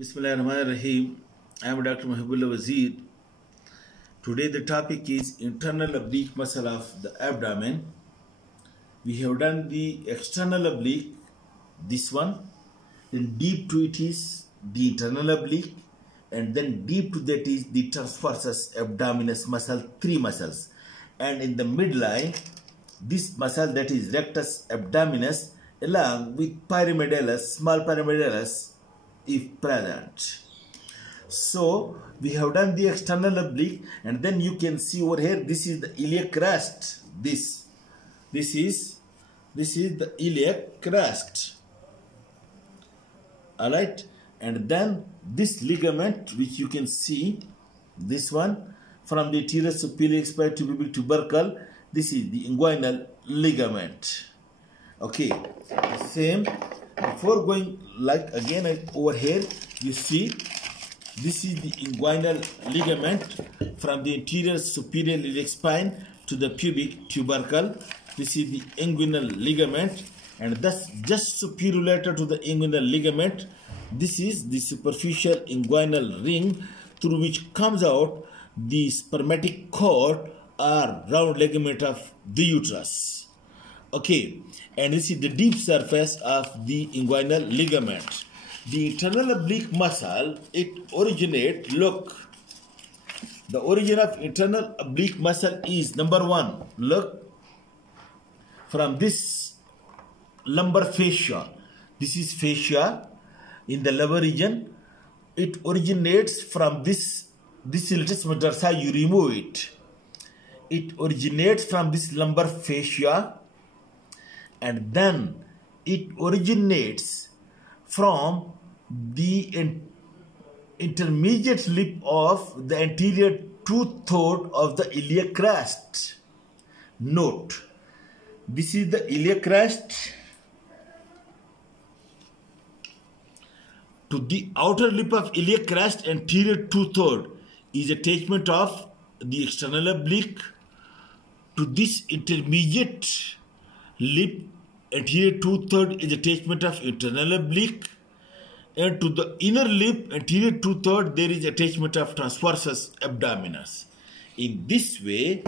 Bismillahirrahmanirrahim. I am Dr. Mahibullah Wazir. Today the topic is internal oblique muscle of the abdomen. We have done the external oblique, this one. Then deep to it is the internal oblique. And then deep to that is the transversus abdominis muscle, three muscles. And in the midline, this muscle that is rectus abdominis along with pyramidalis, small pyramidalis, if present. So we have done the external oblique, and then you can see over here, this is the iliac crest. This is the iliac crest. Alright, and then this ligament which you can see, this one from the anterior superior spine to pubic tubercle, this is the inguinal ligament. Okay, same. Before going like again over here, you see this is the inguinal ligament from the anterior superior iliac spine to the pubic tubercle. This is the inguinal ligament, and thus just superior to the inguinal ligament, this is the superficial inguinal ring through which comes out the spermatic cord or round ligament of the uterus. Okay, and this is the deep surface of the inguinal ligament. The internal oblique muscle, it originates, look, the origin of internal oblique muscle is number one, look, from this lumbar fascia. This is fascia in the lower region. It originates from this ilitis dorsi, you remove it. It originates from this lumbar fascia, and then it originates from the intermediate lip of the anterior two-third of the iliac crest. Note, this is the iliac crest. To the outer lip of iliac crest, anterior two-third is attachment of the external oblique. To this intermediate lip, anterior two-third is attachment of internal oblique, and to the inner lip, anterior two-third, there is attachment of transversus abdominis. In this way,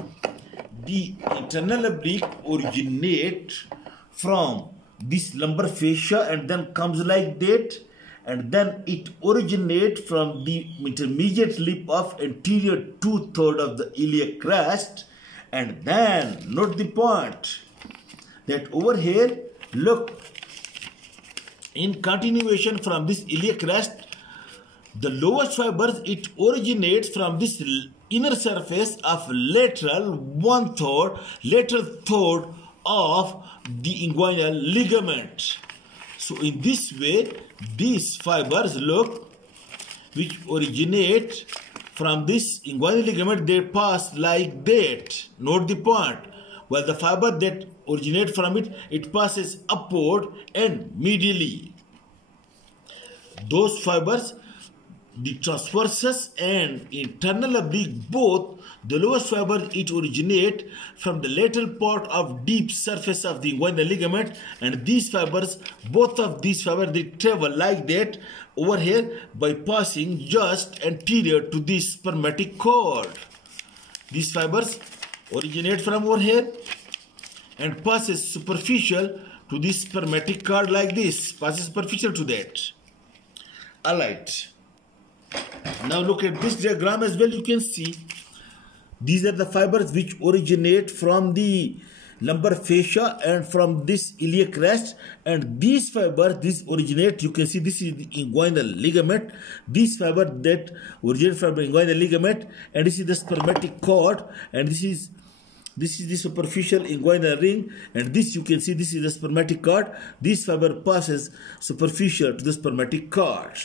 the internal oblique originates from this lumbar fascia and then comes like that, and then it originates from the intermediate lip of anterior two-third of the iliac crest, and then note the point that over here, look, in continuation from this iliac crest, the lowest fibers, it originates from this inner surface of lateral third of the inguinal ligament. So in this way, these fibers, look, which originate from this inguinal ligament, they pass like that. Note the point. While the fiber that originates from it, it passes upward and medially. Those fibers, the transversus and internal oblique, both, the lowest fiber, it originates from the lateral part of deep surface of the inguinal ligament, and these fibers, both of these fibers, they travel like that over here by passing just anterior to this spermatic cord. These fibers originate from over here and passes superficial to this spermatic cord like this, passes superficial to that. Alright, now look at this diagram as well. You can see these are the fibers which originate from the lumbar fascia and from this iliac crest, and these fibers, this originate, you can see this is the inguinal ligament, these fibers that originate from the inguinal ligament, and this is the spermatic cord, and this is the superficial inguinal ring, and this you can see this is the spermatic cord. This fiber passes superficial to the spermatic cord.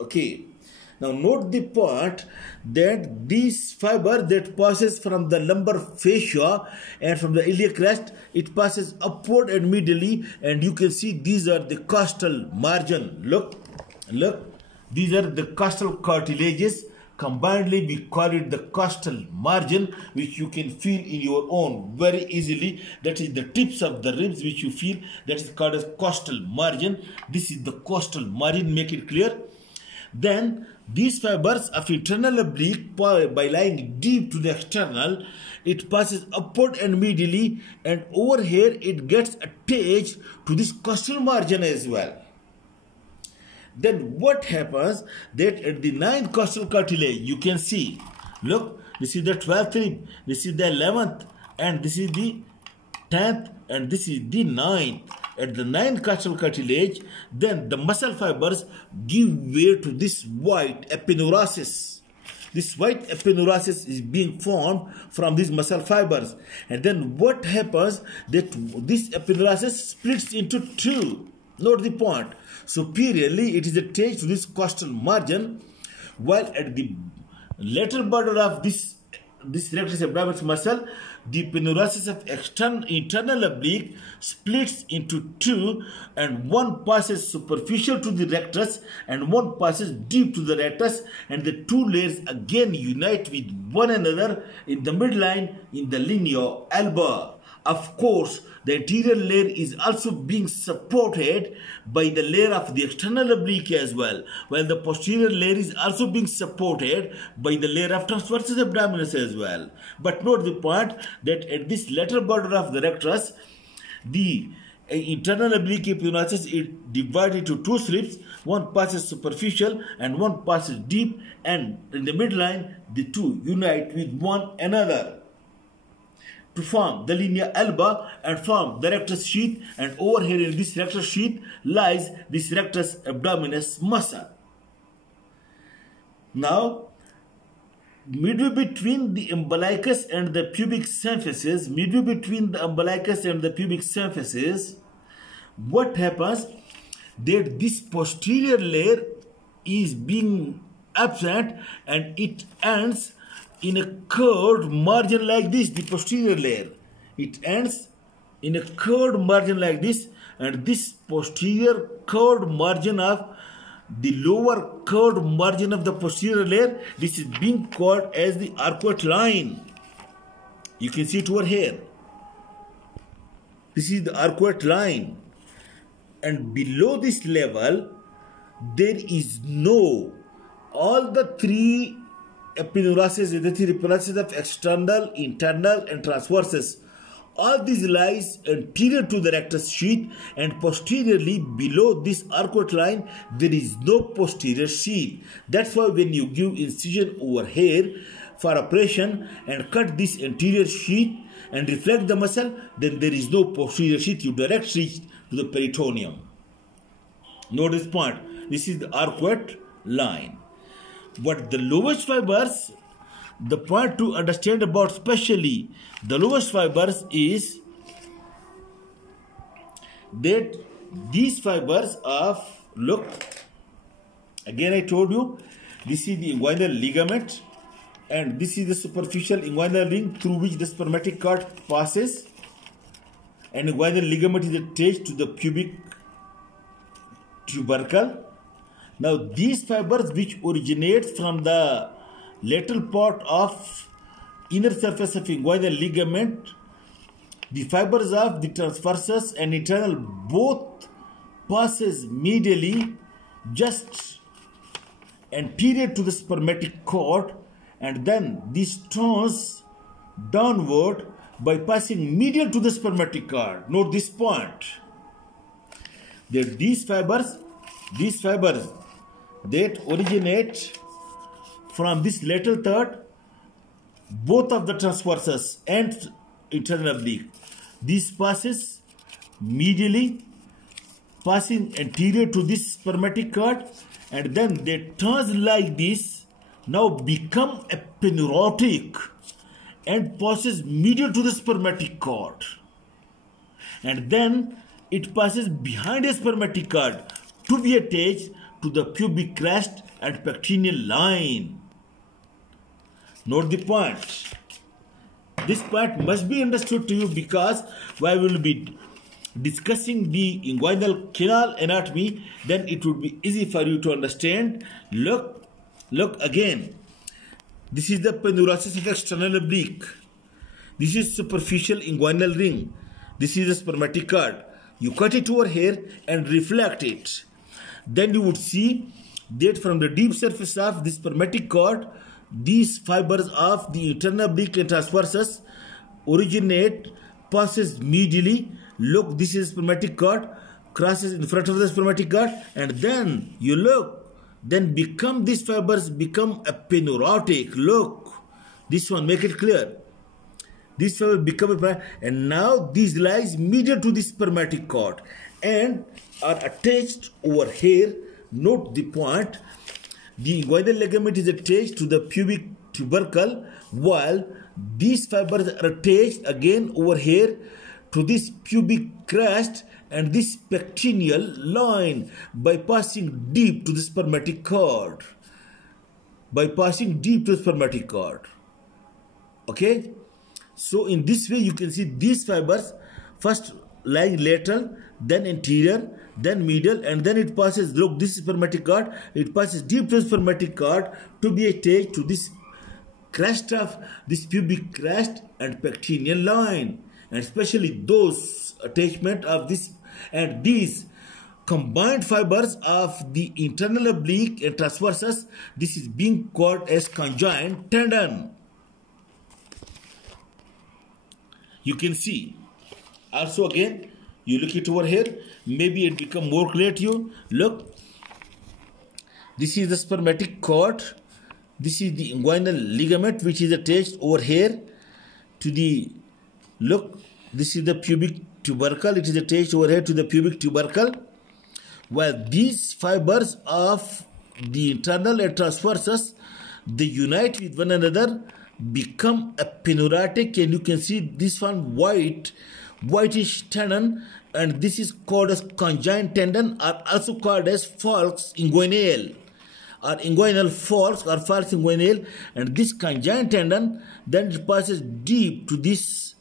Okay, now note the point that this fiber that passes from the lumbar fascia and from the iliac crest, it passes upward and medially, and you can see these are the costal margin. Look, these are the costal cartilages. Combinedly, we call it the costal margin, which you can feel in your own very easily. That is the tips of the ribs which you feel. That is called as costal margin. This is the costal margin. Make it clear. Then these fibers of internal oblique, by lying deep to the external, it passes upward and medially, and over here it gets attached to this costal margin as well. Then what happens that at the 9th costal cartilage, you can see, look, this is the 12th rib, this is the 11th, and this is the 10th, and this is the 9th. At the 9th costal cartilage, then the muscle fibers give way to this white epineurasis. This white epineurasis is being formed from these muscle fibers. And then what happens that this epineurasis splits into two. Note the point. Superiorly, it is attached to this costal margin, while at the lateral border of this rectus abdominis muscle, the epineurasis of internal oblique splits into two, and one passes superficial to the rectus and one passes deep to the rectus, and the two layers again unite with one another in the midline in the linea alba. Of course, the anterior layer is also being supported by the layer of the external oblique as well, while the posterior layer is also being supported by the layer of transversus abdominis as well. But note the point that at this lateral border of the rectus, the internal oblique epineurasis is divided into two strips. One passes superficial and one passes deep, and in the midline, the two unite with one another to form the linea alba and form the rectus sheath, and over here in this rectus sheath lies this rectus abdominis muscle. Now, midway between the umbilicus and the pubic symphysis, what happens that this posterior layer is being absent, and it ends in a curved margin like this. The posterior layer, it ends in a curved margin like this, and this posterior curved margin of the lower curved margin of the posterior layer, this is being called as the arcuate line. You can see it over here. This is the arcuate line, and below this level there is no, all the three epineurasis, the three epineurasis of external, internal and transversus, all these lies anterior to the rectus sheath, and posteriorly below this arcuate line there is no posterior sheath. That's why when you give incision over here for operation and cut this anterior sheath and reflect the muscle, then there is no posterior sheath. You direct reach to the peritoneum. Note this point. This is the arcuate line. But the lowest fibers, the point to understand about especially the lowest fibers is that these fibers of, look, again I told you, this is the inguinal ligament, and this is the superficial inguinal ring through which the spermatic cord passes, and inguinal ligament is attached to the pubic tubercle. Now these fibers which originate from the lateral part of inner surface of inguinal ligament, the fibers of the transversus and internal both passes medially just anterior to the spermatic cord, and then this turns downward by passing medial to the spermatic cord. Note this point, that these fibers that originate from this lateral third, both of the transversus and internal oblique, this passes medially, passing anterior to this spermatic cord, and then they turns like this, now become epineuritic and passes medial to the spermatic cord, and then it passes behind the spermatic cord to be attached to the pubic crest and pectineal line. Note the point. This point must be understood to you, because while we will be discussing the inguinal canal anatomy, then it would be easy for you to understand. Look again. This is the epineurasis of external oblique. This is superficial inguinal ring. This is the spermatic cord. You cut it over here and reflect it. Then you would see that from the deep surface of this spermatic cord, these fibers of the internal oblique and transversus originate, passes medially. Look, this is spermatic cord, crosses in front of the spermatic cord, and then you look, then become these fibers become aponeurotic. Look, this one, make it clear. This fiber become a, and now these lies medial to the spermatic cord and are attached over here. Note the point. The inguinal ligament is attached to the pubic tubercle, while these fibers are attached again over here to this pubic crest and this pectineal line by passing deep to the spermatic cord. By passing deep to the spermatic cord. Okay? So in this way you can see these fibers first lying lateral, then anterior, then medial, and then it passes, look, this is spermatic cord, it passes deep to the spermatic cord to be attached to this crest of this pubic crest and pectineal line, and especially those attachment of this and these combined fibers of the internal oblique and transversus, this is being called as conjoined tendon. You can see. Also again, you look it over here, maybe it become more clear to you. Look, this is the spermatic cord. This is the inguinal ligament which is attached over here to the, look, this is the pubic tubercle. It is attached over here to the pubic tubercle. While these fibers of the internal and transversus, they unite with one another, become aponeurotic, and you can see this one whitish tendon, and this is called as conjoined tendon, or also called as falx inguinale, or inguinal falx or falx inguinale. And this conjoined tendon then it passes deep to this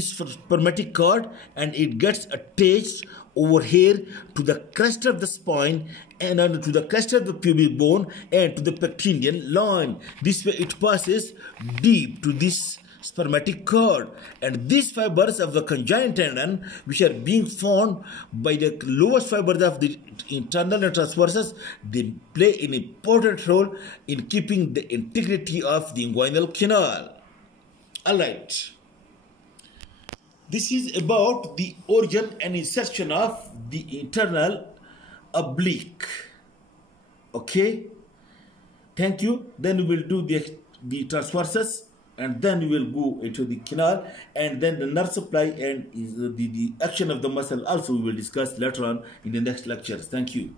spermatic cord, and it gets attached over here to the crest of the spine and to the crest of the pubic bone and to the pectineal line. This way it passes deep to this spermatic cord, and these fibers of the conjoined tendon, which are being formed by the lowest fibers of the internal and transversus, they play an important role in keeping the integrity of the inguinal canal. Alright. This is about the origin and insertion of the internal oblique. Okay? Thank you. Then we will do the transversus, and then we will go into the canal, and then the nerve supply and the action of the muscle also we will discuss later on in the next lectures. Thank you.